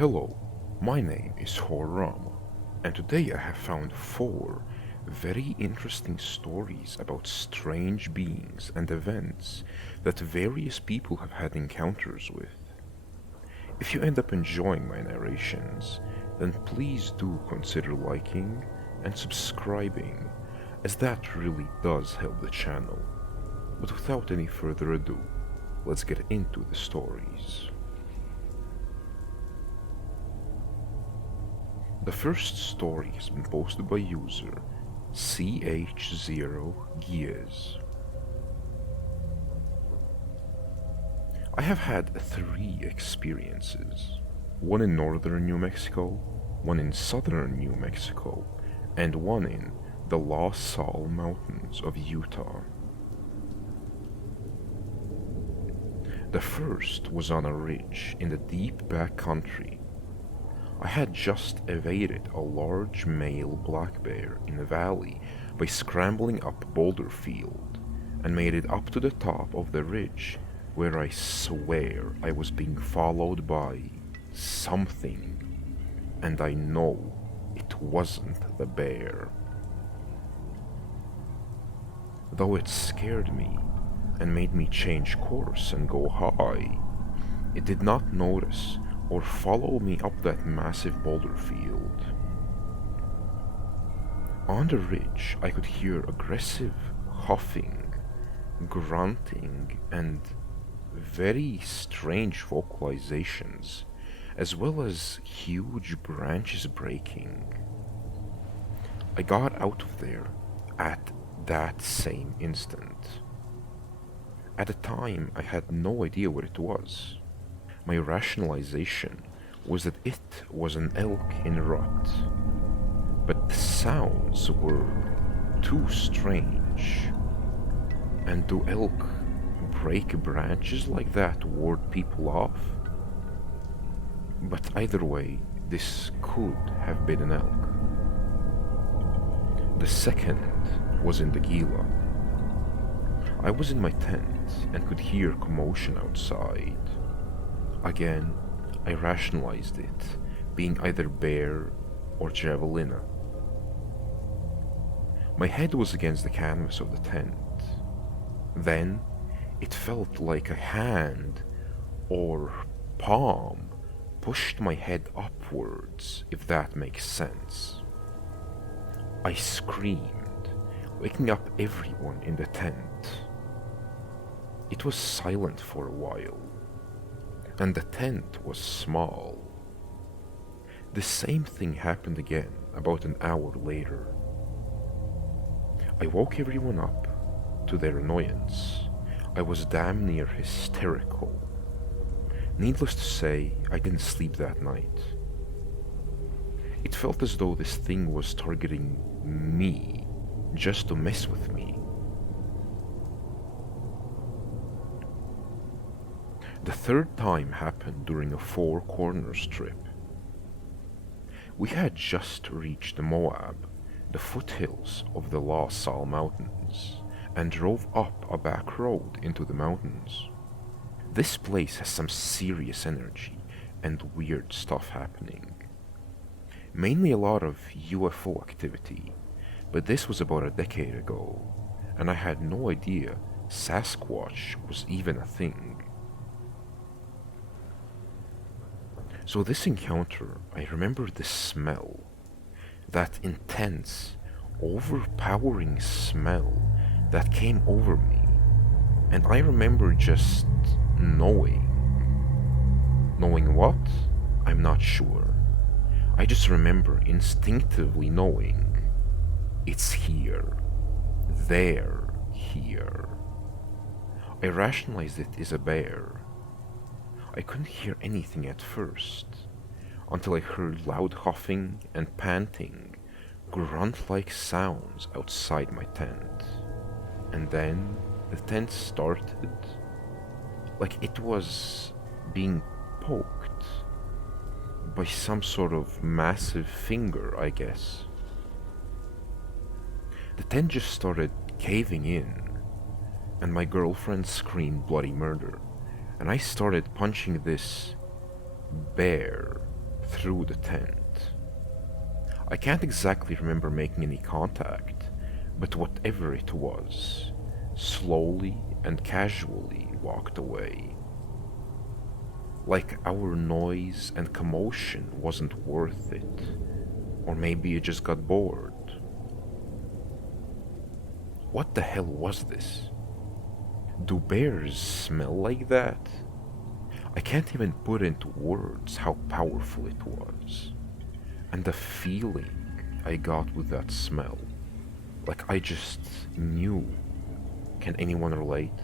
Hello, my name is Paranormal, and today I have found four very interesting stories about strange beings and events that various people have had encounters with. If you end up enjoying my narrations, then please do consider liking and subscribing, as that really does help the channel. But without any further ado, let's get into the stories. The first story has been posted by user CH0Gears. I have had three experiences, one in northern New Mexico, one in southern New Mexico, and one in the La Salle Mountains of Utah. The first was on a ridge in the deep back country. I had just evaded a large male black bear in a valley by scrambling up Boulder Field and made it up to the top of the ridge, where I swear I was being followed by something, and I know it wasn't the bear. Though it scared me and made me change course and go high, it did not notice or follow me up that massive boulder field. On the ridge, I could hear aggressive huffing, grunting, and very strange vocalizations, as well as huge branches breaking. I got out of there at that same instant. At the time, I had no idea what it was. My rationalization was that it was an elk in a rut, but the sounds were too strange. And do elk break branches like that to ward people off? But either way, this could have been an elk. The second was in the Gila. I was in my tent and could hear commotion outside. Again, I rationalized it being either bear or javelina. My head was against the canvas of the tent. Then, it felt like a hand or palm pushed my head upwards, if that makes sense. I screamed, waking up everyone in the tent. It was silent for a while, and the tent was small. The same thing happened again about an hour later. I woke everyone up. To their annoyance, I was damn near hysterical. Needless to say, I didn't sleep that night. It felt as though this thing was targeting me, just to mess with me. The third time happened during a Four Corners trip. We had just reached Moab, the foothills of the La Salle Mountains, and drove up a back road into the mountains. This place has some serious energy and weird stuff happening. Mainly a lot of UFO activity, but this was about a decade ago, and I had no idea Sasquatch was even a thing. So this encounter, I remember the smell, that intense, overpowering smell that came over me, and I remember just knowing. Knowing what? I'm not sure. I just remember instinctively knowing it's here, there, here. I rationalized it as a bear. I couldn't hear anything at first, until I heard loud huffing and panting, grunt-like sounds outside my tent. And then the tent started, like it was being poked by some sort of massive finger, I guess. The tent just started caving in, and my girlfriend screamed bloody murder, and I started punching this bear through the tent. I can't exactly remember making any contact, but whatever it was, slowly and casually walked away. Like our noise and commotion wasn't worth it, or maybe it just got bored. What the hell was this? Do bears smell like that? I can't even put into words how powerful it was. And the feeling I got with that smell. Like I just knew. Can anyone relate?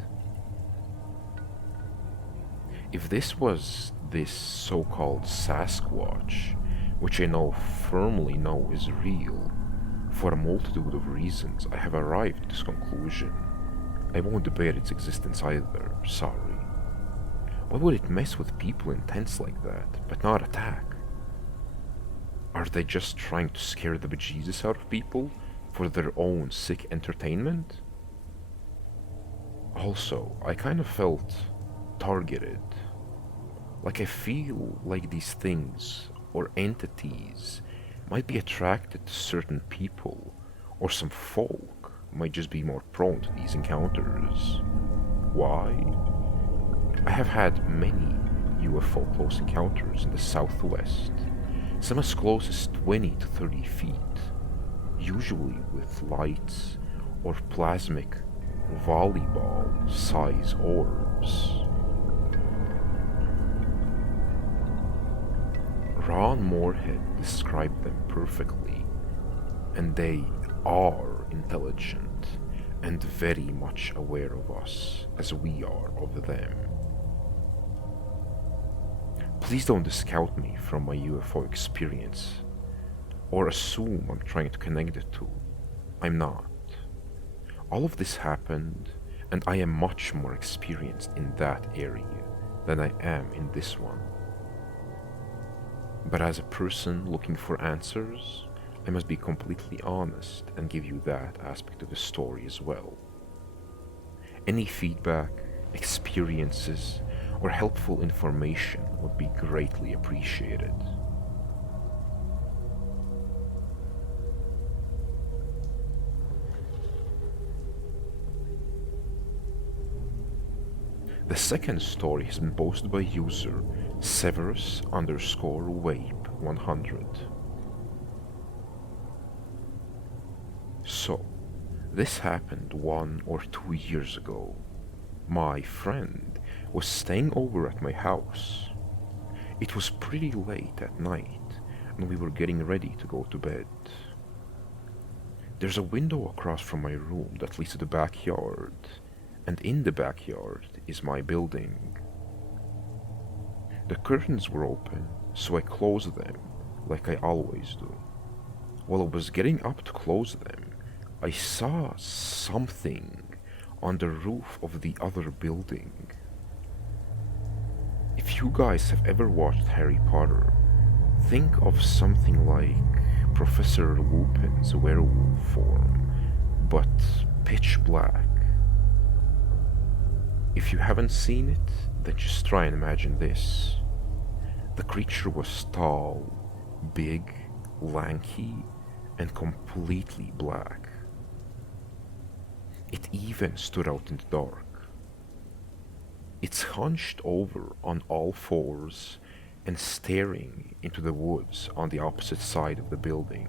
If this was this so-called Sasquatch, which I now firmly know is real, for a multitude of reasons I have arrived at this conclusion. I won't debate its existence either, sorry. Why would it mess with people in tents like that, but not attack? Are they just trying to scare the bejesus out of people for their own sick entertainment? Also, I kind of felt targeted. Like I feel like these things or entities might be attracted to certain people, or some folk might just be more prone to these encounters. Why? I have had many UFO close encounters in the southwest, some as close as 20 to 30 feet, usually with lights or plasmic volleyball-size orbs. Ron Moorhead described them perfectly, and they are intelligent and very much aware of us as we are of them. Please don't discount me from my UFO experience, or assume I'm trying to connect the two. I'm not. All of this happened, and I am much more experienced in that area than I am in this one. But as a person looking for answers, I must be completely honest and give you that aspect of the story as well. Any feedback, experiences, or helpful information would be greatly appreciated. The second story has been posted by user Severus_Wape100. So, this happened 1 or 2 years ago. My friend was staying over at my house. It was pretty late at night, and we were getting ready to go to bed. There's a window across from my room that leads to the backyard, and in the backyard is my building. The curtains were open, so I closed them, like I always do. While I was getting up to close them, I saw something on the roof of the other building. If you guys have ever watched Harry Potter, think of something like Professor Lupin's werewolf form, but pitch black. If you haven't seen it, then just try and imagine this. The creature was tall, big, lanky, and completely black. It even stood out in the dark. It's hunched over on all fours and staring into the woods on the opposite side of the building.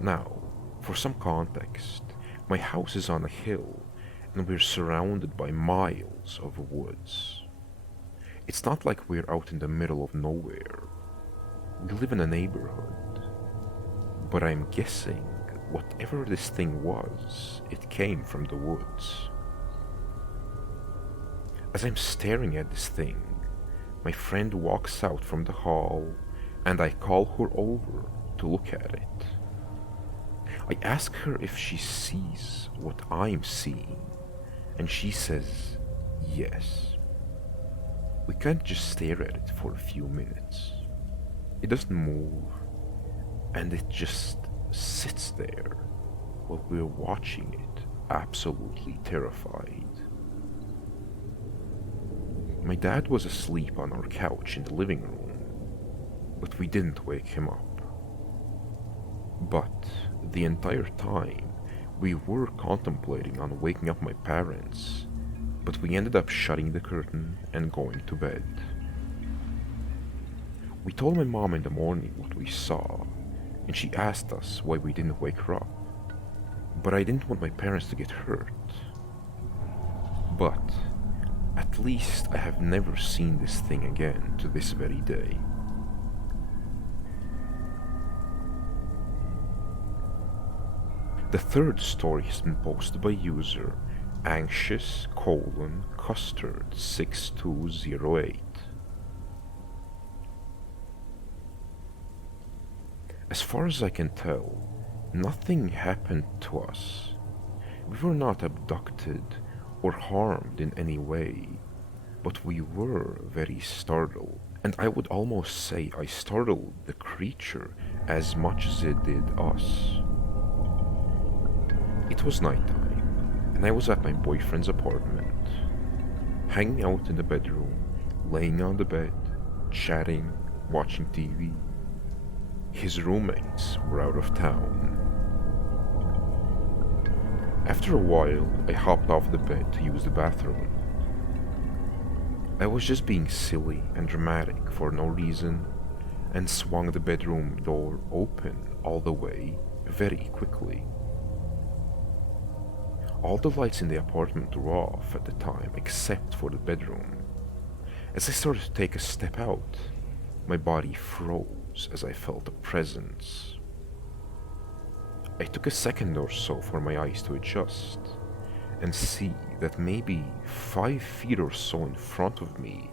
Now, for some context, my house is on a hill and we're surrounded by miles of woods. It's not like we're out in the middle of nowhere. We live in a neighborhood. But I'm guessing whatever this thing was, it came from the woods. As I'm staring at this thing, my friend walks out from the hall and I call her over to look at it. I ask her if she sees what I'm seeing, and she says yes. We can't just stare at it for a few minutes. It doesn't move, and it just sits there while we're watching it, absolutely terrified. My dad was asleep on our couch in the living room, but we didn't wake him up. But the entire time, we were contemplating on waking up my parents, but we ended up shutting the curtain and going to bed. We told my mom in the morning what we saw, and she asked us why we didn't wake her up. But I didn't want my parents to get hurt. But at least I have never seen this thing again to this very day. The third story has been posted by user anxious:custard6208. As far as I can tell, nothing happened to us. We were not abducted or harmed in any way, but we were very startled, and I would almost say I startled the creature as much as it did us. It was nighttime, and I was at my boyfriend's apartment, hanging out in the bedroom, laying on the bed, chatting, watching TV. His roommates were out of town. After a while, I hopped off the bed to use the bathroom. I was just being silly and dramatic for no reason, and swung the bedroom door open all the way very quickly. All the lights in the apartment were off at the time except for the bedroom. As I started to take a step out, my body froze as I felt a presence. I took a second or so for my eyes to adjust and see that maybe 5 feet or so in front of me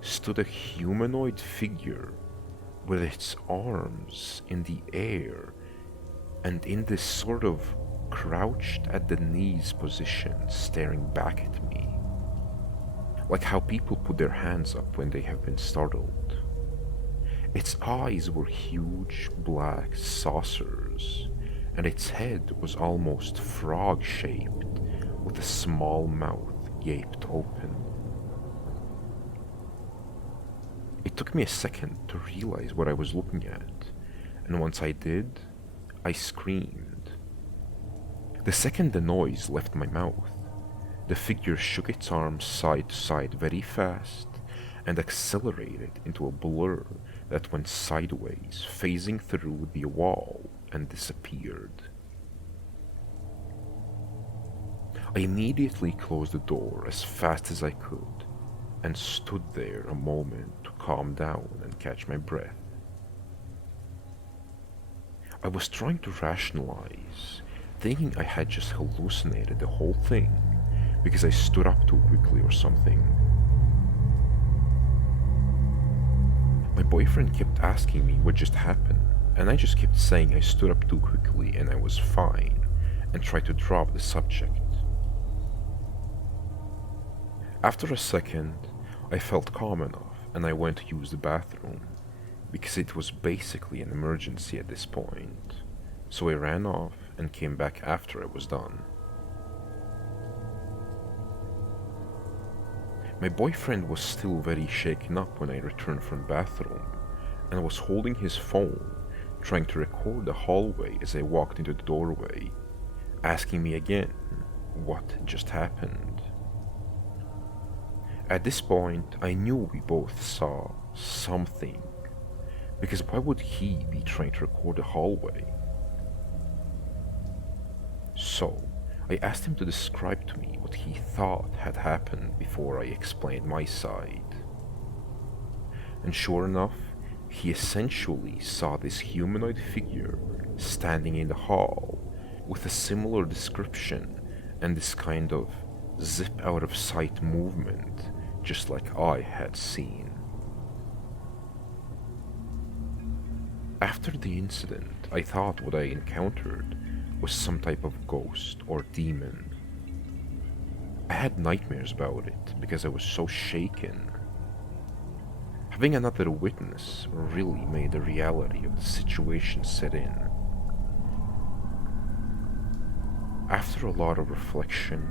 stood a humanoid figure with its arms in the air and in this sort of crouched at the knees position, staring back at me, like how people put their hands up when they have been startled. Its eyes were huge black saucers, and its head was almost frog-shaped with a small mouth gaped open. It took me a second to realize what I was looking at, and once I did, I screamed. The second the noise left my mouth, the figure shook its arms side to side very fast and accelerated into a blur that went sideways, phasing through the wall and disappeared. I immediately closed the door as fast as I could and stood there a moment to calm down and catch my breath. I was trying to rationalize, thinking I had just hallucinated the whole thing because I stood up too quickly or something. My boyfriend kept asking me what just happened, and I just kept saying I stood up too quickly and I was fine, and tried to drop the subject. After a second, I felt calm enough and I went to use the bathroom, because it was basically an emergency at this point, so I ran off and came back after I was done. My boyfriend was still very shaken up when I returned from the bathroom, and was holding his phone, trying to record the hallway as I walked into the doorway, asking me again what just happened. At this point, I knew we both saw something, because why would he be trying to record the hallway? So, I asked him to describe to me what he thought had happened before I explained my side. And sure enough, he essentially saw this humanoid figure standing in the hall with a similar description and this kind of zip out of sight movement, just like I had seen. After the incident, I thought what I encountered was some type of ghost or demon. I had nightmares about it because I was so shaken. Having another witness really made the reality of the situation set in. After a lot of reflection,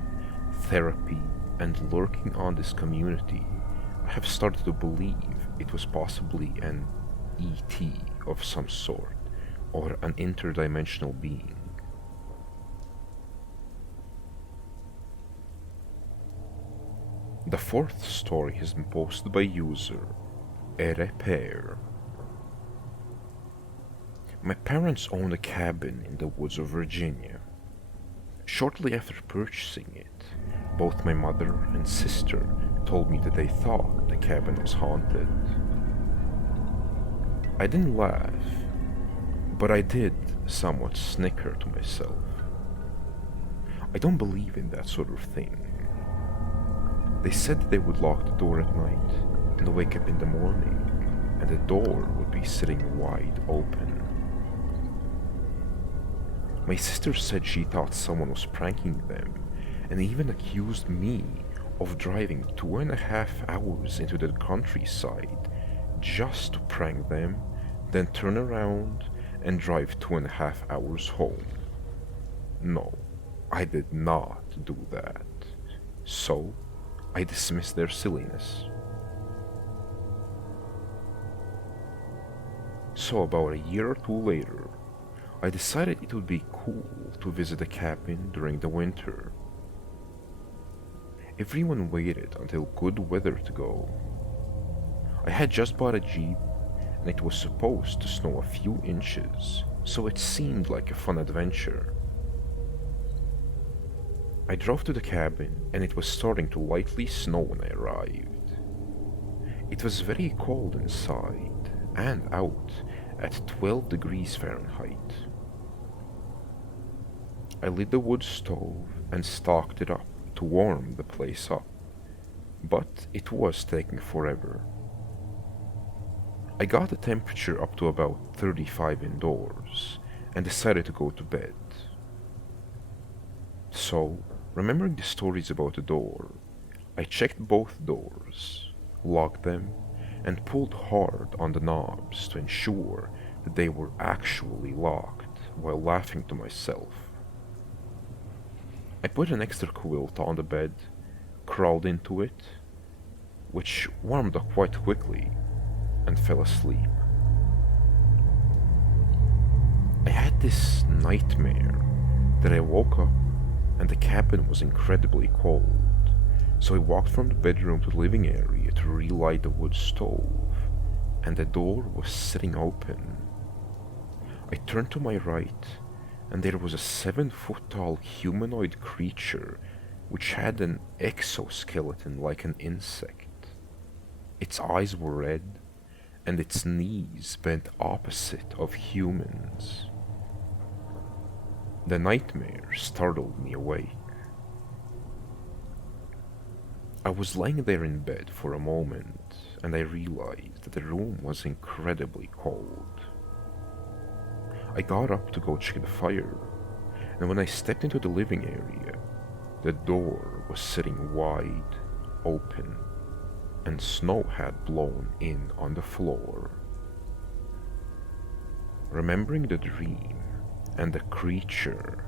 therapy, and lurking on this community, I have started to believe it was possibly an ET of some sort, or an interdimensional being. The fourth story has been posted by user Erepair. My parents own a cabin in the woods of Virginia. Shortly after purchasing it, both my mother and sister told me that they thought the cabin was haunted. I didn't laugh, but I did somewhat snicker to myself. I don't believe in that sort of thing. They said that they would lock the door at night and wake up in the morning, and the door would be sitting wide open. My sister said she thought someone was pranking them, and even accused me of driving 2.5 hours into the countryside just to prank them, then turn around and drive 2.5 hours home. No, I did not do that. So, I dismissed their silliness. So about a year or two later, I decided it would be cool to visit the cabin during the winter. Everyone waited until good weather to go. I had just bought a Jeep, and it was supposed to snow a few inches, so it seemed like a fun adventure. I drove to the cabin, and it was starting to lightly snow when I arrived. It was very cold inside and out at 12 degrees Fahrenheit. I lit the wood stove and stocked it up to warm the place up, but it was taking forever. I got the temperature up to about 35 indoors and decided to go to bed. So, remembering the stories about the door, I checked both doors, locked them, and pulled hard on the knobs to ensure that they were actually locked, while laughing to myself. I put an extra quilt on the bed, crawled into it, which warmed up quite quickly, and fell asleep. I had this nightmare that I woke up and the cabin was incredibly cold, so I walked from the bedroom to the living area to relight the wood stove, and the door was sitting open. I turned to my right, and there was a 7-foot tall humanoid creature which had an exoskeleton like an insect. Its eyes were red, and its knees bent opposite of humans. The nightmare startled me awake. I was lying there in bed for a moment, and I realized that the room was incredibly cold. I got up to go check the fire, and when I stepped into the living area, the door was sitting wide open, and snow had blown in on the floor. Remembering the dream and the creature,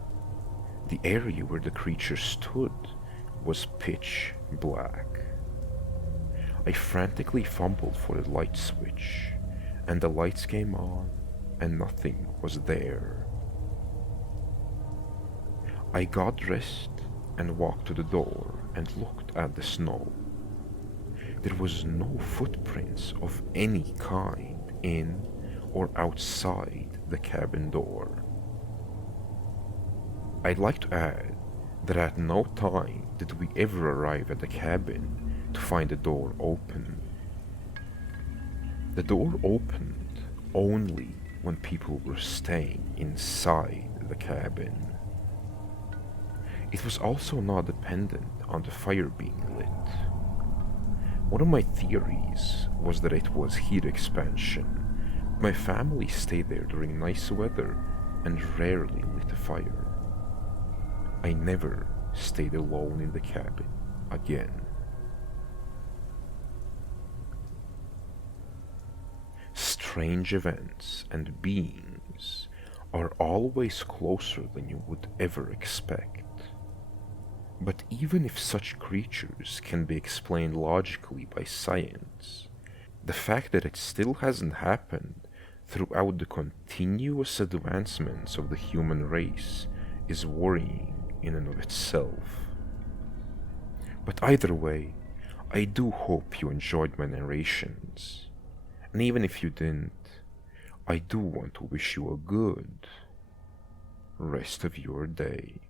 the area where the creature stood was pitch black. I frantically fumbled for the light switch, and the lights came on, and nothing was there. I got dressed and walked to the door and looked at the snow. There was no footprints of any kind in or outside the cabin door. I'd like to add that at no time did we ever arrive at the cabin to find the door open. The door opened only when people were staying inside the cabin. It was also not dependent on the fire being lit. One of my theories was that it was heat expansion. My family stayed there during nice weather and rarely lit a fire. I never stayed alone in the cabin again. Strange events and beings are always closer than you would ever expect. But even if such creatures can be explained logically by science, The fact that it still hasn't happened throughout the continuous advancements of the human race is worrying in and of itself. But either way, I do hope you enjoyed my narrations. And even if you didn't, I do want to wish you a good rest of your day.